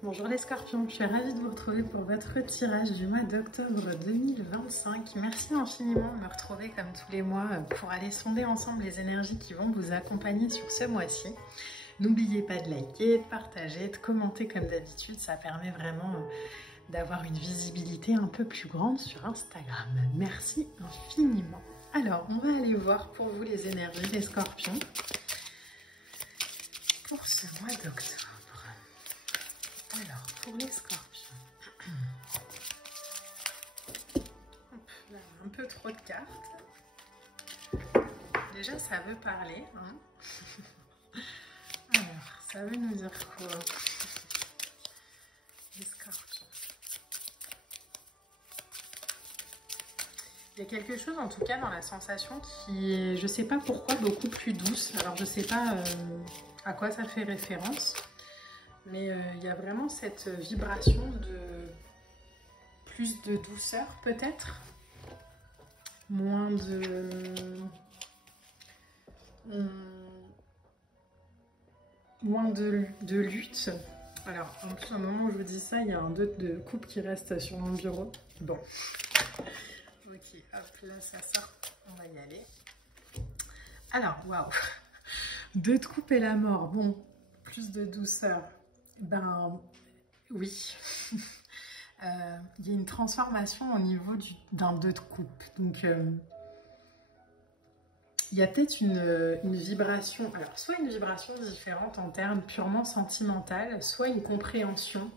Bonjour les scorpions, je suis ravie de vous retrouver pour votre tirage du mois d'octobre 2025. Merci infiniment de me retrouver comme tous les mois pour aller sonder ensemble les énergies qui vont vous accompagner sur ce mois-ci. N'oubliez pas de liker, de partager, de commenter comme d'habitude, ça permet vraiment d'avoir une visibilité un peu plus grande sur Instagram. Merci infiniment. Alors, on va aller voir pour vous les énergies des scorpions pour ce mois d'octobre. Alors, pour les scorpions, hop, là, un peu trop de cartes. Déjà, ça veut parler. Hein. Alors, ça veut nous dire quoi? Les scorpions. Il y a quelque chose, en tout cas, dans la sensation qui est, je ne sais pas pourquoi, beaucoup plus douce. Alors, je ne sais pas à quoi ça fait référence. Mais il y a vraiment cette vibration de plus de douceur peut-être, moins de lutte. Alors en plus au moment où je vous dis ça, il y a un 2 de coupe qui reste sur mon bureau. Bon, ok, hop là ça sort, on va y aller. Alors waouh, 2 de coupe et la mort. Bon, plus de douceur. Ben oui, il y a une transformation au niveau d'un 2 de coupe. Donc il y a peut-être une vibration, alors soit une vibration différente en termes purement sentimental, soit une compréhension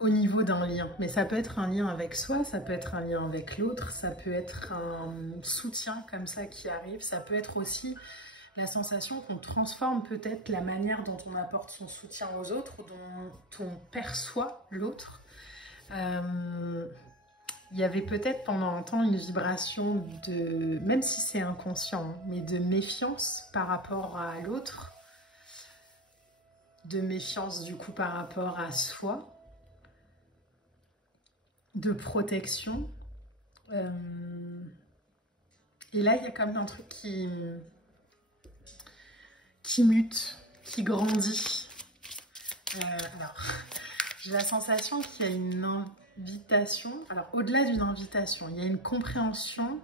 au niveau d'un lien. Mais ça peut être un lien avec soi, ça peut être un lien avec l'autre, ça peut être un soutien comme ça qui arrive, ça peut être aussi la sensation qu'on transforme peut-être la manière dont on apporte son soutien aux autres, dont on perçoit l'autre. Il y avait peut-être pendant un temps une vibration de, même si c'est inconscient, mais de méfiance par rapport à l'autre, de méfiance du coup par rapport à soi, de protection. Et là, il y a comme un truc qui mute, qui grandit. Alors, j'ai la sensation qu'il y a une invitation. Alors, au-delà d'une invitation, il y a une compréhension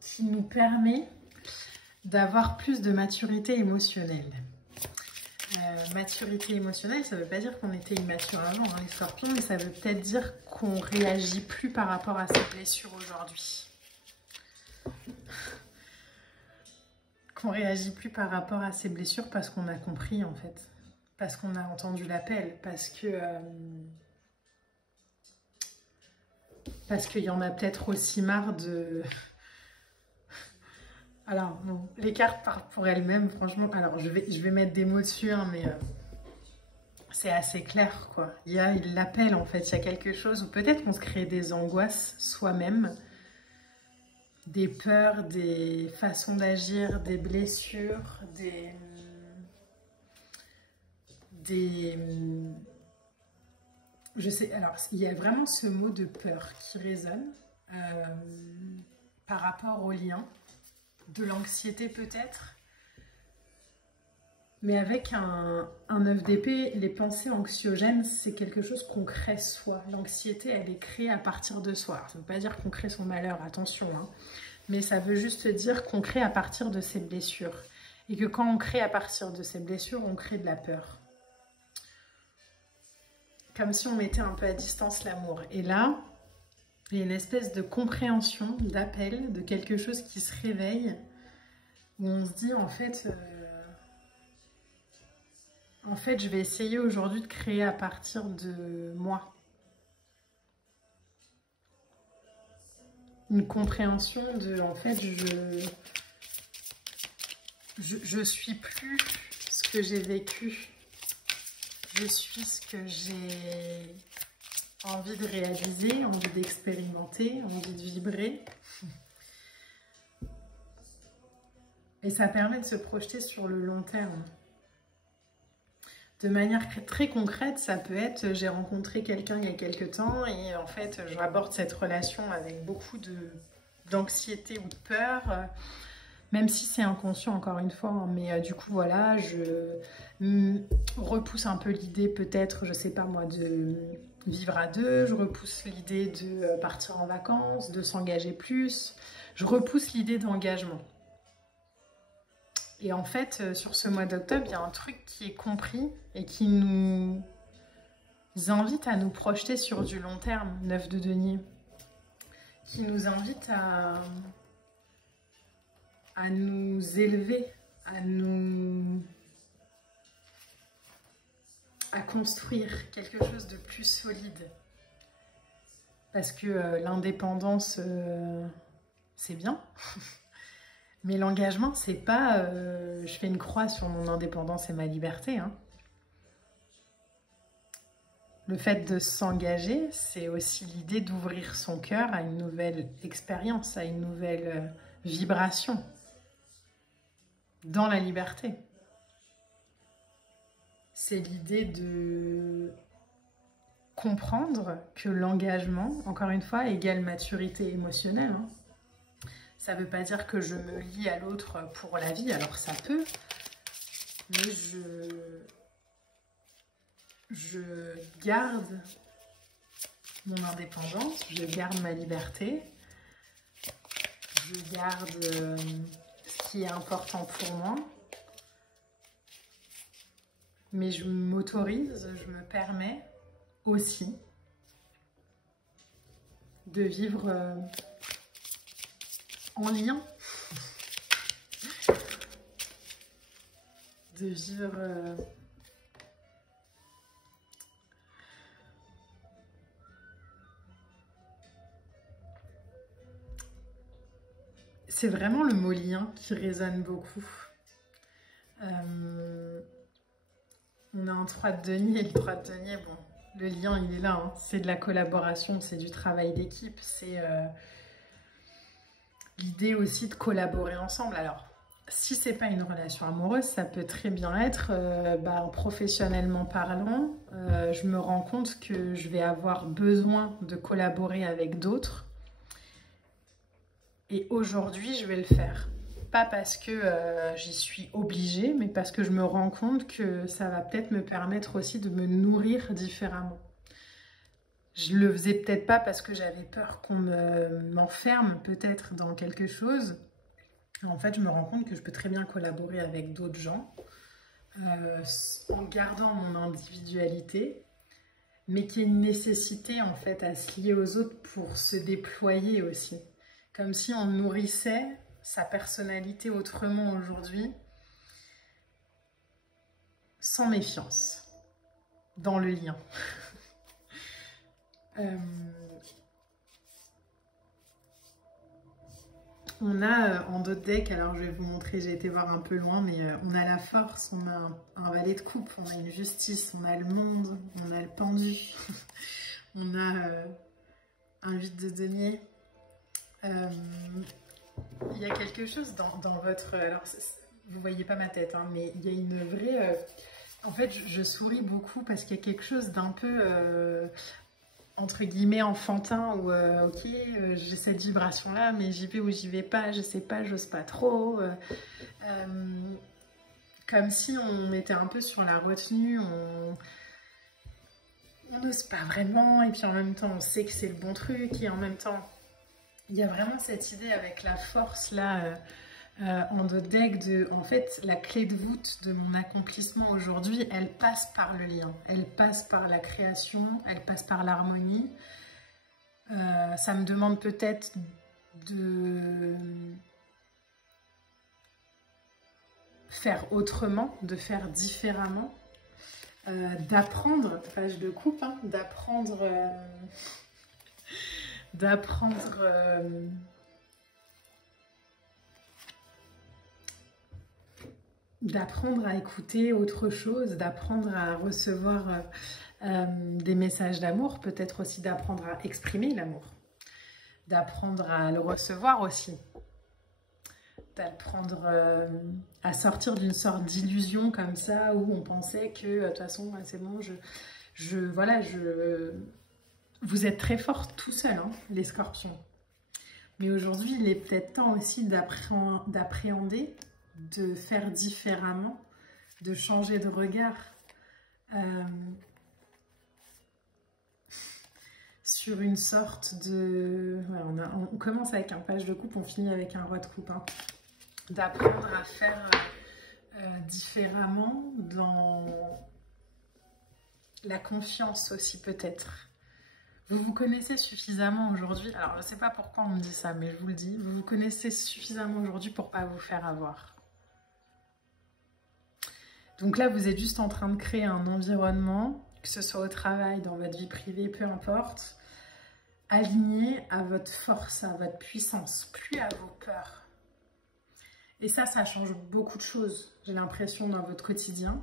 qui nous permet d'avoir plus de maturité émotionnelle. Maturité émotionnelle, ça ne veut pas dire qu'on était immature avant, hein, les scorpions, mais ça veut peut-être dire qu'on réagit plus par rapport à ses blessures aujourd'hui. On réagit plus par rapport à ses blessures parce qu'on a compris en fait, parce qu'on a entendu l'appel, parce qu'il y en a peut-être aussi marre de... Alors bon, les cartes parlent pour elles-mêmes franchement, alors je vais mettre des mots dessus hein, mais c'est assez clair quoi, il l'appelle en fait, il y a quelque chose où peut-être qu'on se crée des angoisses soi-même, des peurs, des façons d'agir, des blessures, je sais, alors il y a vraiment ce mot de peur qui résonne par rapport au lien, de l'anxiété peut-être, mais avec un 9 d'épée, les pensées anxiogènes, c'est quelque chose qu'on crée soi. L'anxiété, elle est créée à partir de soi. Alors, ça ne veut pas dire qu'on crée son malheur, attention, hein, mais ça veut juste dire qu'on crée à partir de ses blessures. Et que quand on crée à partir de ses blessures, on crée de la peur. Comme si on mettait un peu à distance l'amour. Et là, il y a une espèce de compréhension, d'appel, de quelque chose qui se réveille, où on se dit en fait... En fait, je vais essayer aujourd'hui de créer à partir de moi. Une compréhension de, en fait, je suis plus ce que j'ai vécu. Je suis ce que j'ai envie de réaliser, envie d'expérimenter, envie de vibrer. Et ça permet de se projeter sur le long terme. De manière très concrète, ça peut être, j'ai rencontré quelqu'un il y a quelques temps et en fait, j'aborde cette relation avec beaucoup d'anxiété ou de peur même si c'est inconscient encore une fois, hein, mais du coup voilà, je repousse un peu l'idée peut-être, je sais pas moi, de vivre à deux, je repousse l'idée de partir en vacances, de s'engager plus, je repousse l'idée d'engagement. Et en fait, sur ce mois d'octobre, il y a un truc qui est compris et qui nous invite à nous projeter sur du long terme, 9 de denier, qui nous invite à nous élever, à construire quelque chose de plus solide. Parce que l'indépendance, c'est bien. Mais l'engagement, c'est pas je fais une croix sur mon indépendance et ma liberté. Hein. Le fait de s'engager, c'est aussi l'idée d'ouvrir son cœur à une nouvelle expérience, à une nouvelle vibration dans la liberté. C'est l'idée de comprendre que l'engagement, encore une fois, égale maturité émotionnelle. Hein. Ça ne veut pas dire que je me lie à l'autre pour la vie, alors ça peut, mais je garde mon indépendance, je garde ma liberté, je garde ce qui est important pour moi, mais je m'autorise, je me permets aussi de vivre en lien, de vivre c'est vraiment le mot lien qui résonne beaucoup. On a un 3 de denier et le 3 de denier, bon, le lien il est là, hein. C'est de la collaboration, c'est du travail d'équipe, c'est l'idée aussi de collaborer ensemble. Alors, si c'est pas une relation amoureuse, ça peut très bien être, professionnellement parlant, je me rends compte que je vais avoir besoin de collaborer avec d'autres. Et aujourd'hui, je vais le faire. Pas parce que j'y suis obligée, mais parce que je me rends compte que ça va peut-être me permettre aussi de me nourrir différemment. Je le faisais peut-être pas parce que j'avais peur qu'on m'enferme peut-être dans quelque chose. En fait, je me rends compte que je peux très bien collaborer avec d'autres gens en gardant mon individualité, mais qu'il y a une nécessité en fait à se lier aux autres pour se déployer aussi. Comme si on nourrissait sa personnalité autrement aujourd'hui, sans méfiance, dans le lien. On a en d'autres decks, alors je vais vous montrer, j'ai été voir un peu loin, mais on a la force, on a un valet de coupe, on a une justice, on a le monde, on a le pendu, on a un 8 de denier. Il y a quelque chose dans votre... Alors, vous voyez pas ma tête, hein, mais il y a une vraie... en fait, je souris beaucoup parce qu'il y a quelque chose d'un peu... entre guillemets enfantin où ok j'ai cette vibration là mais j'y vais ou j'y vais pas, je sais pas, j'ose pas trop, comme si on était un peu sur la retenue, on n'ose pas vraiment et puis en même temps on sait que c'est le bon truc et en même temps il y a vraiment cette idée avec la force là en deux decks de, en fait, la clé de voûte de mon accomplissement aujourd'hui, elle passe par le lien, elle passe par la création, elle passe par l'harmonie. Ça me demande peut-être de faire autrement, de faire différemment, d'apprendre, page de coupe, hein, d'apprendre à écouter autre chose, d'apprendre à recevoir des messages d'amour, peut-être aussi d'apprendre à exprimer l'amour, d'apprendre à le recevoir aussi, d'apprendre à sortir d'une sorte d'illusion comme ça où on pensait que de toute façon c'est bon, vous êtes très forts tout seuls, hein, les scorpions. Mais aujourd'hui, il est peut-être temps aussi d'appréhender, de faire différemment, de changer de regard sur une sorte de... Voilà, on commence avec un page de coupe, on finit avec un roi de coupe. Hein. D'apprendre à faire différemment dans la confiance aussi peut-être. Vous vous connaissez suffisamment aujourd'hui, alors je ne sais pas pourquoi on me dit ça, mais je vous le dis, vous vous connaissez suffisamment aujourd'hui pour ne pas vous faire avoir. Donc là, vous êtes juste en train de créer un environnement, que ce soit au travail, dans votre vie privée, peu importe, aligné à votre force, à votre puissance, plus à vos peurs. Et ça change beaucoup de choses, j'ai l'impression, dans votre quotidien.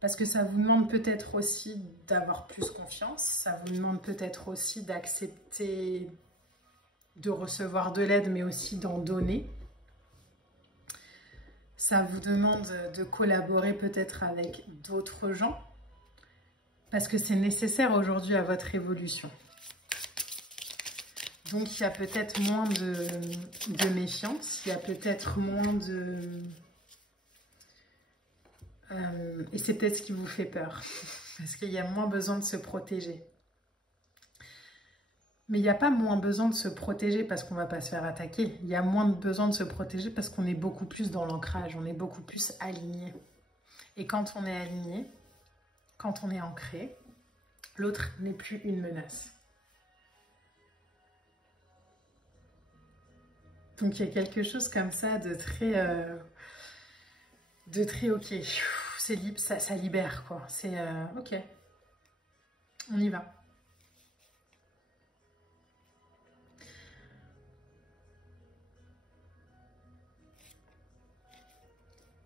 Parce que ça vous demande peut-être aussi d'avoir plus confiance, ça vous demande peut-être aussi d'accepter de recevoir de l'aide, mais aussi d'en donner. Ça vous demande de collaborer peut-être avec d'autres gens, parce que c'est nécessaire aujourd'hui à votre évolution. Donc il y a peut-être moins de méfiance, il y a peut-être moins de... et c'est peut-être ce qui vous fait peur, parce qu'il y a moins besoin de se protéger. Mais il n'y a pas moins besoin de se protéger parce qu'on ne va pas se faire attaquer. Il y a moins besoin de se protéger parce qu'on est beaucoup plus dans l'ancrage, on est beaucoup plus aligné. Et quand on est aligné, quand on est ancré, l'autre n'est plus une menace. Donc il y a quelque chose comme ça de très ok. C'est libre, ça libère quoi. C'est ok, on y va.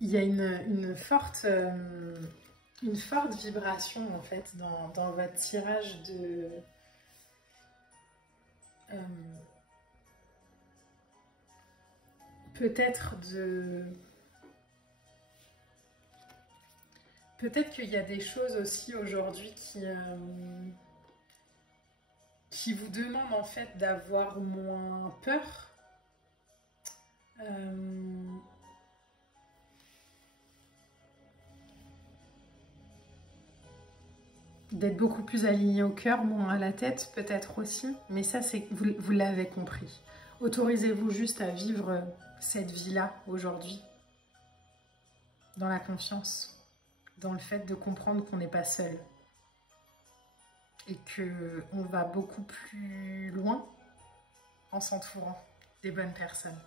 Il y a une forte vibration en fait dans votre tirage de peut-être qu'il y a des choses aussi aujourd'hui qui vous demandent en fait d'avoir moins peur. D'être beaucoup plus aligné au cœur, moins à la tête peut-être aussi. Mais ça, c'est vous l'avez compris. Autorisez-vous juste à vivre cette vie-là aujourd'hui. Dans la confiance. Dans le fait de comprendre qu'on n'est pas seul. Et qu'on va beaucoup plus loin en s'entourant des bonnes personnes.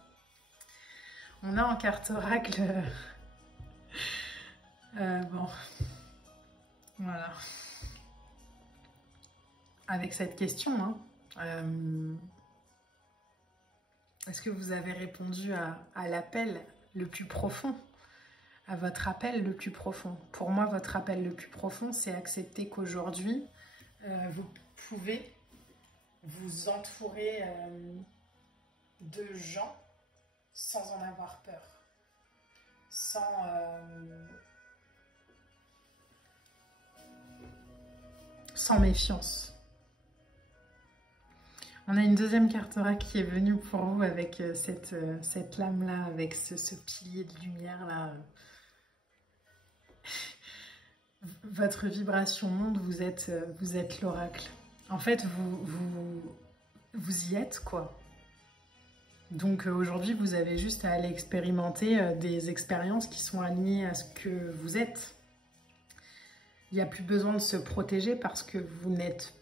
On a en carte oracle... bon... Voilà. Avec cette question, hein, est-ce que vous avez répondu à l'appel le plus profond, à votre appel le plus profond? Pour moi, votre appel le plus profond, c'est accepter qu'aujourd'hui, vous pouvez vous entourer de gens sans en avoir peur, sans méfiance. On a une deuxième carte oracle qui est venue pour vous avec cette lame-là, avec ce pilier de lumière-là. Votre vibration monte, vous êtes l'oracle. En fait, vous y êtes, quoi. Donc aujourd'hui, vous avez juste à aller expérimenter des expériences qui sont alignées à ce que vous êtes. Il n'y a plus besoin de se protéger parce que vous n'êtes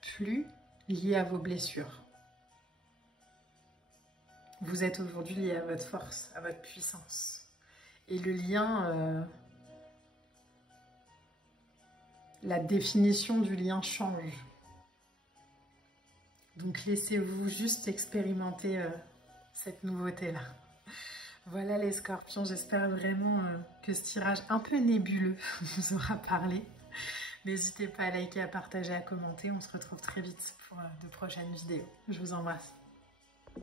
plus lié à vos blessures. Vous êtes aujourd'hui lié à votre force, à votre puissance. Et le lien, la définition du lien change. Donc laissez-vous juste expérimenter cette nouveauté-là. Voilà les scorpions, j'espère vraiment que ce tirage un peu nébuleux vous aura parlé. N'hésitez pas à liker, à partager, à commenter. On se retrouve très vite pour de prochaines vidéos. Je vous embrasse.